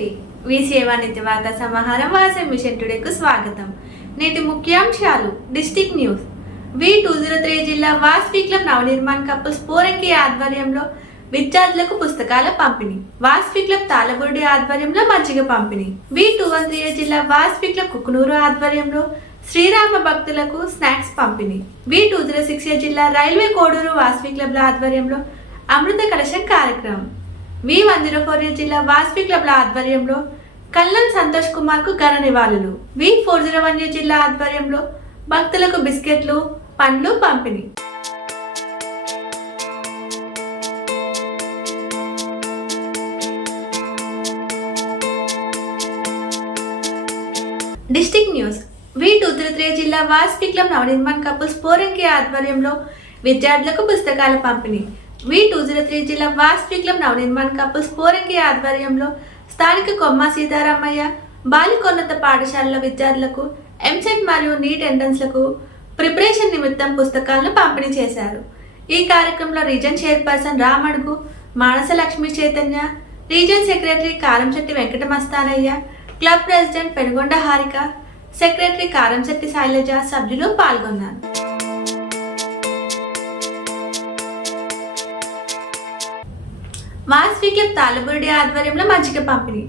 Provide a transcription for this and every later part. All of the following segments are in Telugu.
జై వాసవి విసేవా నిత్యవార్త సమాహారం వాసే మిషన్ టుడేకు స్వాగతం. నేటి ముఖ్యాంశాలు district news. V two zero three జిల్లా వాస్వి క్లబ్ నవనిర్మాణ్ కపుల్స్ పోరంకి ఆధ్వర్యంలో విద్యార్థులకు పుస్తకాల పంపిణీ. వాస్వి క్లబ్ తాళబురుడి ఆధ్వర్యంలో మజ్జిగ పంపిణీ. వి టూ వన్ త్రీ జిల్లా వాస్వి క్లబ్ కుకునూరు ఆధ్వర్యంలో శ్రీరామ భక్తులకు స్నాక్స్ పంపిణీ. వి టూ జీరో సిక్స్ జిల్లా రైల్వే కోడూరు వాస్వి క్లబ్ల ఆధ్వర్యంలో అమృత కలశం కార్యక్రమం. వి వన్ ఫోర్ జిల్లా వాస్పి క్లబ్ల ఆధ్వర్యంలో కల్లం సంతోష్ కుమార్కు ఘన నివాళులు. వి ఫోర్ జీరో వన్ జిల్లా ఆధ్వర్యంలో భక్తులకు బిస్కెట్లు పండ్లు పంపిణీ. District news. V two three three జిల్లా వాస్పి క్లబ్ నవనిర్మాణ్ కపుల్స్ పోరంకి ఆధ్వర్యంలో విద్యార్థులకు పుస్తకాల పంపిణీ. వి టూ జీరో త్రీ జిల్లా వాస్పి నవ నవనిర్మాణ్ కపుల్స్ పోరంకి ఆధ్వర్యంలో స్థానిక కొమ్మ సీతారామయ్య బాలికోన్నత పాఠశాలలో విద్యార్థులకు ఎంసెట్ మరియు నీట్ ఎంట్రన్స్లకు ప్రిపరేషన్ నిమిత్తం పుస్తకాలను పంపిణీ చేశారు. ఈ కార్యక్రమంలో region chairperson Ramadugu Manasalakshmi Chaitanya region secretary Karamsetti Venkatamastanayya club president Penugonda Harika secretary Karamsetti Sailaja సభ్యులు పాల్గొన్నారు. వాస్వి క్లబ్ తాళబురుడి ఆధ్వర్యంలో మజ్జిగ పంపిణీ.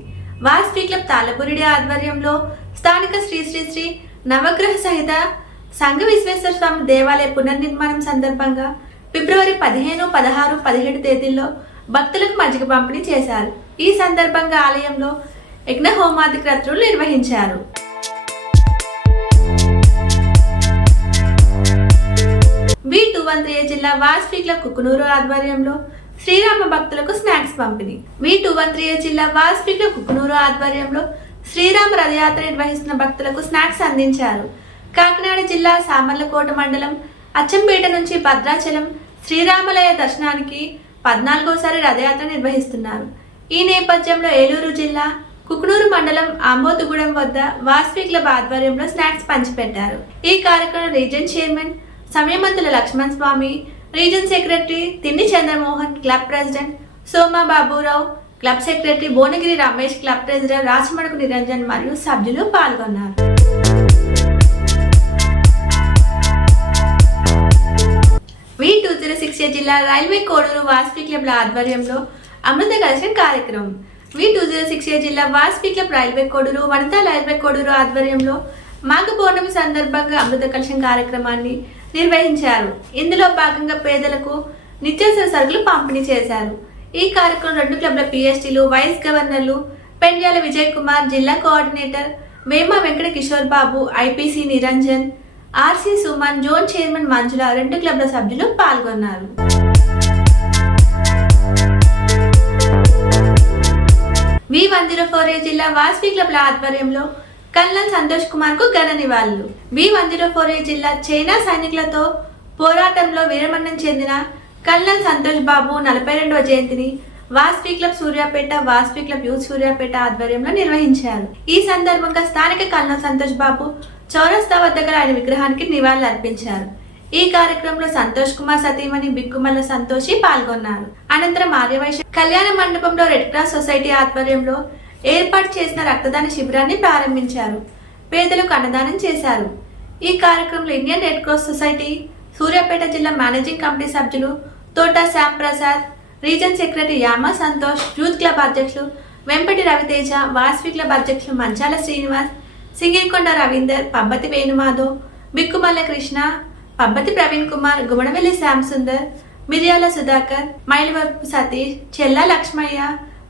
వాస్వి క్లబ్ తాళబురుడి ఆధ్వర్యంలో స్థానిక శ్రీ శ్రీ శ్రీ నవగ్రహ సహిత సంఘ విశ్వేశ్వర స్వామి దేవాలయ పునర్నిర్మాణం సందర్భంగా ఫిబ్రవరి పదిహేను పదహారు పదిహేడు తేదీల్లో భక్తులకు మజ్జిగ పంపిణీ చేశారు. ఈ సందర్భంగా ఆలయంలో యజ్ఞ హోమాది క్రతువులు నిర్వహించారు. వి టూ వన్ త్రీ జిల్లా వాస్వి క్లబ్ కుకునూరు ఆధ్వర్యంలో శ్రీరామ భక్తులకు స్నాక్స్ పంపిణీ. వి టూ వన్ త్రీ జిల్లా వాస్వి క్లబ్ కుకునూరు ఆధ్వర్యంలో శ్రీరామ రథయాత్ర నిర్వహిస్తున్న భక్తులకు స్నాక్స్ అందించారు. కాకినాడ జిల్లా సామర్లకోట మండలం అచ్చంపేట నుంచి భద్రాచలం శ్రీరామలయ దర్శనానికి పద్నాలుగోసారి రథయాత్ర నిర్వహిస్తున్నారు. ఈ నేపథ్యంలో ఏలూరు జిల్లా కుకునూరు మండలం ఆమోదుగూడెం వద్ద వాస్వి క్లబ్ ఆధ్వర్యంలో స్నాక్స్ పంచిపెట్టారు. ఈ కార్యక్రమం region chairman Samayamanthula Lakshman Swamy region secretary Tindi Chandramohan club president Soma Baburao club secretary Bhuvanagiri Ramesh club president Rachamadugu Niranjan మరియు సభ్యులు పాల్గొన్నారు. వి టూ జీరో సిక్స్ జిల్లా రైల్వే కోడూరు వాస్పి క్లబ్ల ఆధ్వర్యంలో అమృత కలశం కార్యక్రమం. వి టూ జీరో సిక్స్ జిల్లా Vasavi club railway Koduru Vanitha railway Koduru ఆధ్వర్యంలో మాఘ పౌర్ణమి సందర్భంగా అమృత కలశం కార్యక్రమాన్ని నిర్వహించారు. ఇందులో భాగంగా పేదలకు నిత్యావసర సరుకులు పంపిణీ చేశారు. ఈ కార్యక్రమం రెండు క్లబ్ల పిఎస్టీలు వైస్ గవర్నర్లు పెండ్యాల విజయ్ కుమార్ జిల్లా coordinator Vema Venkata Kishore Babu IPC Niranjan RC Suman zone chairman Manjula రెండు క్లబ్ల సభ్యులు పాల్గొన్నారు. V one zero four A జిల్లా వాస్వి క్లబ్ల ఆధ్వర్యంలో కల్నల్ సంతోష్ కుమార్కు ఘన నివాళులు. V one zero four A జిల్లా చైనా సైనికులతో పోరాటంలో వీరమరణం చెందిన కల్నల్ సంతోష్ బాబు నలభై రెండవ జయంతిని Vasavi club Suryapet Vasavi club youth Suryapet ఆధ్వర్యంలో నిర్వహించారు. ఈ సందర్భంగా స్థానిక కల్నల్ సంతోష్ బాబు చౌరస్తా వద్ద గల ఆయన విగ్రహానికి నివాళులు అర్పించారు. ఈ కార్యక్రమంలో సంతోష్ కుమార్ సతీమణి బిక్కుమల్ల సంతోషి పాల్గొన్నారు. అనంతరం ఆర్యవైశ్య కళ్యాణ మండపంలో రెడ్ క్రాస్ సొసైటీ ఆధ్వర్యంలో ఏర్పాటు చేసిన రక్తదాన శిబిరాన్ని ప్రారంభించారు. పేదలకు అన్నదానం చేశారు. ఈ కార్యక్రమంలో Indian Red Cross Society Suryapet జిల్లా మేనేజింగ్ కమిటీ సభ్యులు Thota Shyam Prasad region secretary Yama Santosh youth club అధ్యక్షులు వెంపటి రవితేజ వాస్వి క్లబ్ అధ్యక్షులు మంచాల శ్రీనివాస్ సింగిరికొండ రవీందర్ పబ్బతి వేణుమాధవ్ బిక్కుమల్ల కృష్ణ పబ్బతి ప్రవీణ్ కుమార్ గుమడవెల్లి శ్యామ్ సుందర్ మిర్యాల సుధాకర్ మైలవరపు సతీష్ చెల్లా లక్ష్మయ్య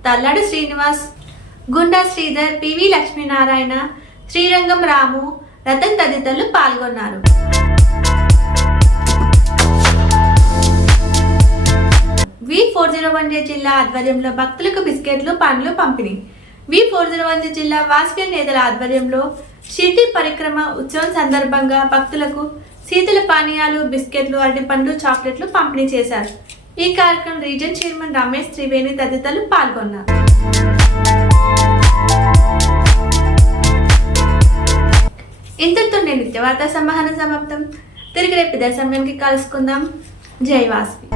తల్లాడు శ్రీనివాస్ గుండా శ్రీధర్ పివి లక్ష్మీనారాయణ శ్రీరంగం రాము రతన్ తదితరులు పాల్గొన్నారు. వి ఫోర్ జీరో వన్ జిల్లా ఆధ్వర్యంలో భక్తులకు బిస్కెట్లు పండ్లు పంపిణీ. వి ఫోర్ జీరో వన్ జిల్లా వాస్వి నేతల ఆధ్వర్యంలో షిర్డీ పరిక్రమ ఉత్సవం సందర్భంగా భక్తులకు శీతల పానీయాలు బిస్కెట్లు అరటిపండ్లు చాక్లెట్లు పంపిణీ చేశారు. ఈ కార్యక్రమం రీజన్ చైర్మన్ రమేష్ త్రివేణి తదితరులు పాల్గొన్నారు. ఇంతటితో నేను నిత్యవార్త సమాహారం సమాప్తం. తిరిగి రేపు ఇదే సమయానికి కలుసుకుందాం. జై వాస్వి.